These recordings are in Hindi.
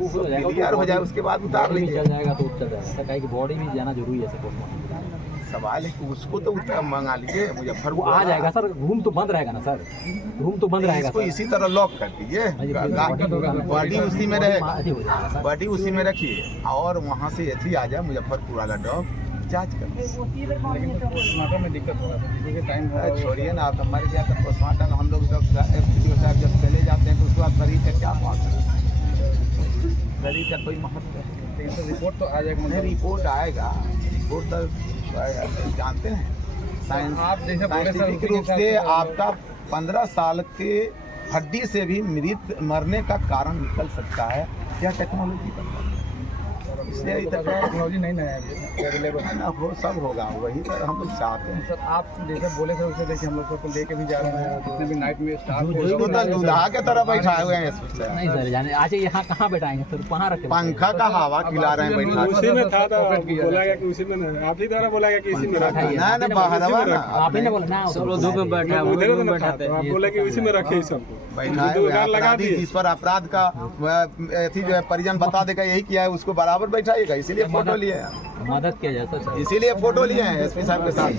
क्लियर हो जाए उसके बाद उतार लीजिए। चल जाएगा तो चल जाएगा सर, कहीं की बॉडी भी जाना जरूरी है सर पोस्टमार्टम। सवाल है कि उसको तो मंगा लीजिए वो मुजफ्फरपुर आ जाएगा सर, रूम तो बंद रहेगा ना सर, रूम तो बंद रहेगा इसको सर। इसी तरह लॉक कर दीजिए, बॉडी उसी में रहेगा, बॉडी उसी में रखिए और वहाँ से ऐसी आ जाए मुजफ्फरपुर वाला डॉग जांच कर। लेकिन पोस्टमार्टम में दिक्कत होगा क्योंकि टाइम छोड़िए ना, आप हमारे जाकर पोस्टमार्टम हम लोग साहब जब चले जाते हैं तो उसके बाद शरीर का क्या बात है, शरीर का कोई महत्व है। तो रिपोर्ट तो आ जाएगा, नहीं रिपोर्ट आएगा, रिपोर्ट तो जानते हैं साइंटिफिक रूप से आपका 15 साल के हड्डी से भी मरने का कारण निकल सकता है। क्या टेक्नोलॉजी पर इसलिए टेक्नोलॉजी नहीं ना है अवेलेबल ना हो, सब होगा वही तो हम लोग चाहते हैं। सर। आप जैसे बोले थे उसे देखिए हम लोग को लेके भी जा रहे हैं, जितने भी नाइट में स्टाफ उसको तो दूल्हा के तरह बैठाए हुए हैं नहीं सर, जाने आज यहाँ कहाँ बैठाएंगे सर, कहाँ रखे पंखा का हवा खिला रहे हैं बैठा उसी में था तो बोला गया कि उसी में नहीं, आप ही द्वारा बोला गया कि इसी में रखा है। ना बाहरवा ना आप ही ने बोला ना, सब लोग धूप में बैठे हैं, उधर तो बैठाते हैं, आप बोले कि उसी में रखे सबको बैठाए हुए अपराधी जिस पर अपराध का ऐसी जो है परिजन बता देगा यही किया है उसको बराबर बैठाइएगा, इसीलिए फोटो लिए हैं, मदद किया जाए सर। इसीलिए फोटो लिए हैं एसपी साहब के साथ,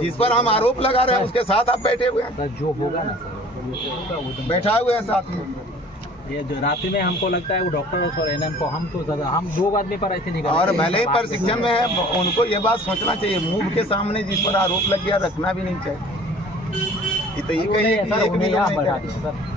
जिस पर हम आरोप लगा रहे हैं उसके साथ आप बैठे हुए हैं, सर जो होगा ना सर, बैठाए हुए हैं साथ में। ये जो रात्रि में हमको लगता है वो डॉक्टर और एनएम को हम तो ज़्यादा, हम 2 आदमी पर ऐसे नहीं और भले ही प्रशिक्षण में है उनको ये बात सोचना चाहिए, मुंह के सामने जिस पर आरोप लग गया रखना भी नहीं चाहिए। ये तो ये कहिए कि एक भी लोग नहीं करेंगे।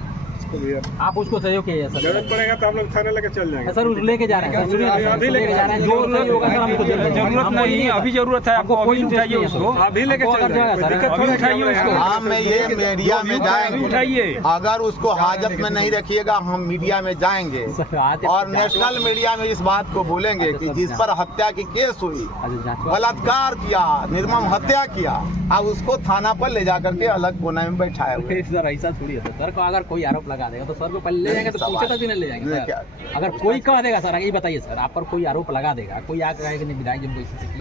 आप उसको सहयोग कीजिए सर, जरूरत पड़ेगा तो हम लोग थाने लेके चल जाएंगे सर लेके जा रहे हैं सर, अभी लेके जा रहे हैं, जो सही होगा सर हमको जरूरत नहीं, अभी जरूरत है आपको, अभी उठाइए उसको, अभी लेके चल जाएंगे, कोई दिक्कत थोड़ी उठाइए उसको। हाँ मैं ये मीडिया में जाएंगे, उठाइए, अगर उसको हाजत में नहीं रखिएगा हम मीडिया में जाएंगे और नेशनल मीडिया में इस बात को बोलेंगे कि जिस पर हत्या की केस हुई, बलात्कार किया, निर्मम हत्या किया, अब उसको थाना पर ले जाकर के अलग कोने में बैठाया हुआ है। सर ऐसा थोड़ी है सर को अगर कोई आरोप लगा देगा तो सर को पहले ले जाएंगे तो पूछे तक नहीं ले जाएंगे सर। अगर कोई कह देगा सर, ये बताइए सर, आप पर कोई आरोप लगा देगा, कोई आकर कहेगा नहीं विधायक जी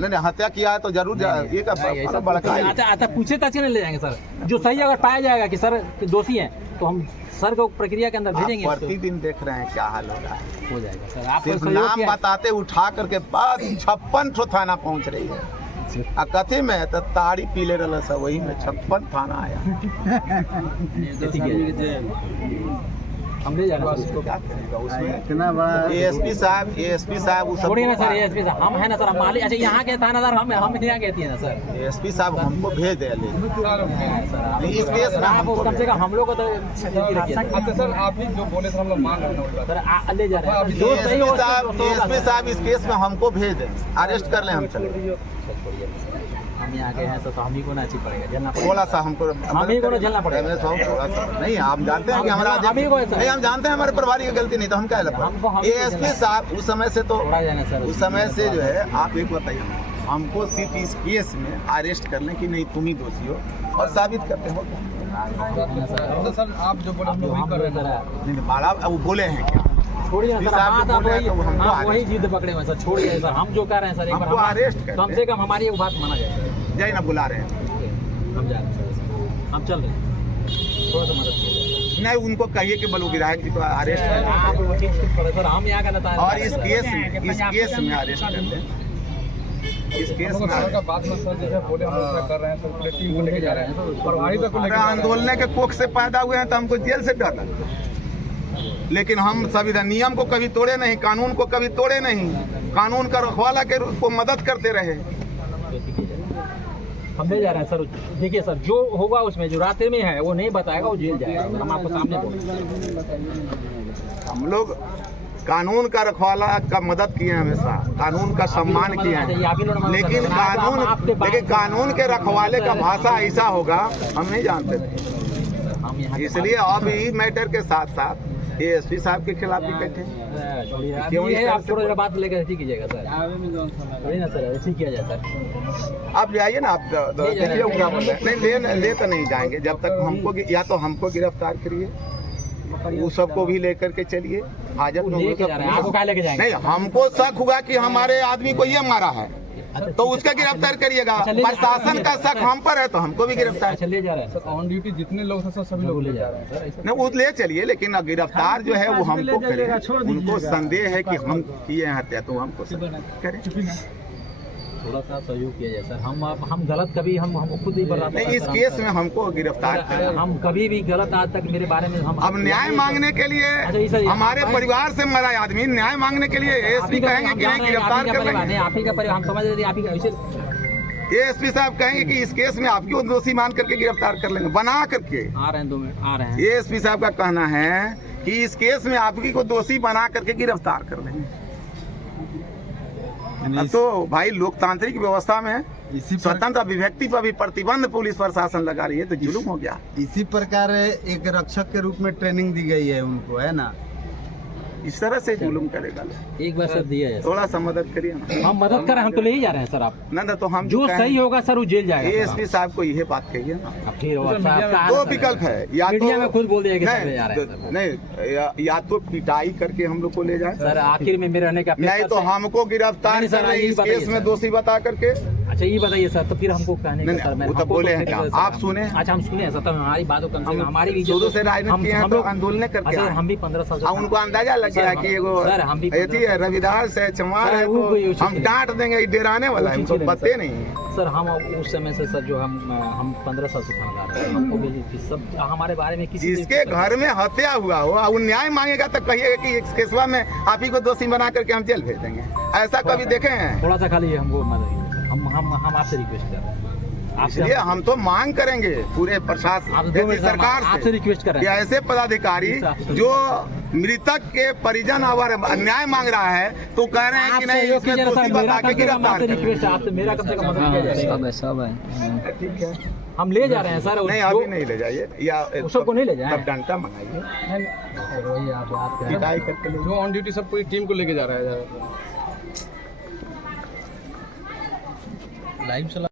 नहीं हत्या किया है तो जरूर ये का बड़का आता पूछे तक नहीं ले जाएंगे सर। जो सही अगर पाया जाएगा कि सर दोषी हैं तो हम सर को प्रक्रिया के अंदर भेजेंगे। प्रतिदिन देख रहे हैं क्या हाल हो रहा है, हो जाएगा सर। आप सिर्फ नाम बताते उठा करके बाद 56 ठो थाना पहुंच रही है, कथी में तो ताड़ी पीले रहा सब, वही में 56 थाना आया। हम ले जा रहे हैं क्या करेगा उसमें इतना बड़ा एएसपी साहब वो सब छोड़िए ना सर, एएसपी साहब हम है ना सर, हम मालिक। अच्छा यहाँ के थानादार हम यहाँ कहती है ना सर, एएसपी साहब हमको भेज दे इस केस में आप कम से कम हम लोग को तो अच्छा सर, आप ही जो बोले थे हम लोग मान रहे हैं सर, ले जा रहे हैं। एएसपी साहब इस केस में हमको भेज दें, अरेस्ट कर लें हम चले। हम यहाँ के हैं तो हम ही को ना अच्छी पड़ेगा, झेलना पड़ेगा, थोड़ा सा हमको हम ही को ना झेलना पड़ेगा। थोड़ा सा नहीं, आप जानते हैं कि हमारा नहीं, हम जानते हैं हमारे प्रभारी की गलती नहीं तो हम क्या लगता। एएसपी साहब उस समय से तो उस समय से जो है, आप एक बताइए हमको सिर्फ इस केस में अरेस्ट कर लें कि नहीं तुम ही दोषी हो और साबित करते हो। तो सर आप जो बोले हम लोग वही कर रहे हैं। नहीं बाला वो बोले हैं क्या, छोड़िए सर, आप वही जिद पकड़े हुए सर, छोड़िए सर, हम जो कर रहे हैं सर, एक हमको अरेस्ट कर कम से कम हमारी एक बात माना जाए। जाइए ना, बुला रहे हैं, हम जा रहे हैं सर, हम चल रहे हैं, थोड़ा सा मदद कीजिए। नहीं उनको कहिए कि बलू विधायक जी को अरेस्ट कर आप वो ठीक पड़े सर, हम यहाँ का नेता और इस केस में अरेस्ट कर लें। इस केस में का बात में सर जैसे बोले हम लोग कर रहे हैं सर, पूरे टीम को लेके जा रहे हैं प्रभारी तक को लेके आंदोलन के कोख से पैदा हुए हैं तो हमको जेल से डर लगता है, लेकिन हम संविधान नियम को कभी तोड़े नहीं, कानून को कभी तोड़े नहीं, कानून का रखवाला के रूप को मदद करते रहे। हम ले जा रहे हैं सर, देखिए सर जो होगा उसमें जो रात्रि में है वो नहीं बताएगा, वो जेल जाएगा, हम आपको सामने बोल। हम लोग कानून का रखवाला का मदद किए हमेशा, कानून का सम्मान किए हैं, लेकिन कानून के रखवाले का भाषा ऐसा होगा हम नहीं जानते थे। इसलिए अब ई मैटर के साथ साथ एएसपी साहब के खिलाफ भी बैठे। क्यों आप थोड़ा बात लेकर ऐसी कीजिएगा सर, ना सर ऐसी किया जाए सर। आप जाइए ना, आप देखिए नहीं ले तो नहीं जाएंगे जब तक हमको या तो हमको गिरफ्तार करिए, वो सबको भी लेकर के चलिए हाजत में। लेके जा रहे हैं, आपको क्या लेके जाएंगे? नहीं हमको शक हुआ कि हमारे आदमी को ये मारा है तो उसका गिरफ्तार करिएगा। प्रशासन का शक हम पर है तो हमको भी गिरफ्तार। अच्छा ले जा रहे हैं सर ऑन ड्यूटी जितने लोग थे सर सभी लोग ले जा रहे हैं सर ऐसा। नहीं वो ले चलिए, लेकिन गिरफ्तार जो है वो हमको करें। उनको संदेह है कि हम किए हैं हत्या, तो हमको करें। थोड़ा सा सहयोग किया जाए सर। हम गलत कभी हम खुद ही बर्दाश्त नहीं, इस केस में हमको गिरफ्तार करें। हम कभी भी गलत आज तक मेरे बारे में हम अब न्याय मांगने के लिए हमारे परिवार से मरा आदमी न्याय मांगने के लिए एएसपी कहेंगे कि नहीं गिरफ्तार कर लेंगे। आप ही का परिवार हम समझ रहे थे, आप ही का ऐसे एएसपी साहब कहेंगे कि इस केस में आपको दोषी मान करके गिरफ्तार कर लेंगे, बना करके। आ रहे हैं 2 मिनट आ रहे हैं। एएसपी साहब का कहना है कि इस केस में आपकी को दोषी बना करके गिरफ्तार कर लेंगे। तो भाई लोकतांत्रिक व्यवस्था में स्वतंत्र अभिव्यक्ति पर भी प्रतिबंध पुलिस प्रशासन लगा रही है, तो जुलूम हो गया। इसी प्रकार एक रक्षक के रूप में ट्रेनिंग दी गई है उनको, है ना। इस तरह से जुलूम करेगा। एक बार सर दिया है, थोड़ा सा मदद करिए ना। हम मदद कर रहे हैं, हम तो ले ही जा रहे हैं सर। आप ना तो हम जो सही होगा सर वो जेल जाएगा। एएसपी साहब को यही बात कहिए ना। फिर दो विकल्प है, या मीडिया में तो खुद बोल दिया कि सर ले जा रहे हैं। नहीं, या तो पिटाई करके हम लोग को ले जाए सर, आखिर में मेरे रहने का नहीं तो हमको गिरफ्तार नहीं, सर, कर ये इस बताइए केस में सर। दोषी बता करके। अच्छा ये बताइए सर, तो फिर हमको कहने का नहीं, सर, वो तो बोले हैं क्या? आप सुने? अच्छा हम सुने हैं सर, तब हमारी बात कम से कम हमारी भी शुरू से राजनीति किए हैं तो आंदोलन करके अच्छा आए। हम भी 15 साल से अब उनको अंदाजा लग गया कि एगो सर, हम भी ऐसी है रविदास है, चमार है, वो कोई तो हम डांट देंगे, ये डराने वाला है, हमको पते नहीं है। सर। हम उस समय से सर जो हम 15 साल से थानेदार हैं, हमको भी सब हमारे बारे में किसी जिसके घर में हत्या हुआ हो वो न्याय मांगेगा तो कहिएगा कि इस केसवा में आप ही को दोषी बना करके हम जेल भेज देंगे। ऐसा कभी देखे हैं? थोड़ा सा खाली हमको मदद कीजिए। हम आपसे रिक्वेस्ट कर रहे हैं, इसलिए हम तो मांग करेंगे पूरे प्रशासन जैसी सरकार आपसे रिक्वेस्ट कर कि रहे हैं। ऐसे पदाधिकारी जो मृतक के परिजन और न्याय मांग रहा है तो कह रहे हैं कि नहीं इसमें दोषी बता के गिरफ्तार करें। रिक्वेस्ट आपसे मेरा कम से कम मदद किया जाए। ठीक है, हम ले जा रहे हैं सर। नहीं अभी नहीं ले जाइए, या सबको नहीं ले जाए, तब डंडा मंगाइए, वही आप बात कर पिटाई करके ले जो ऑन ड्यूटी सब पूरी टीम को लेके जा रहा है लाइव चला।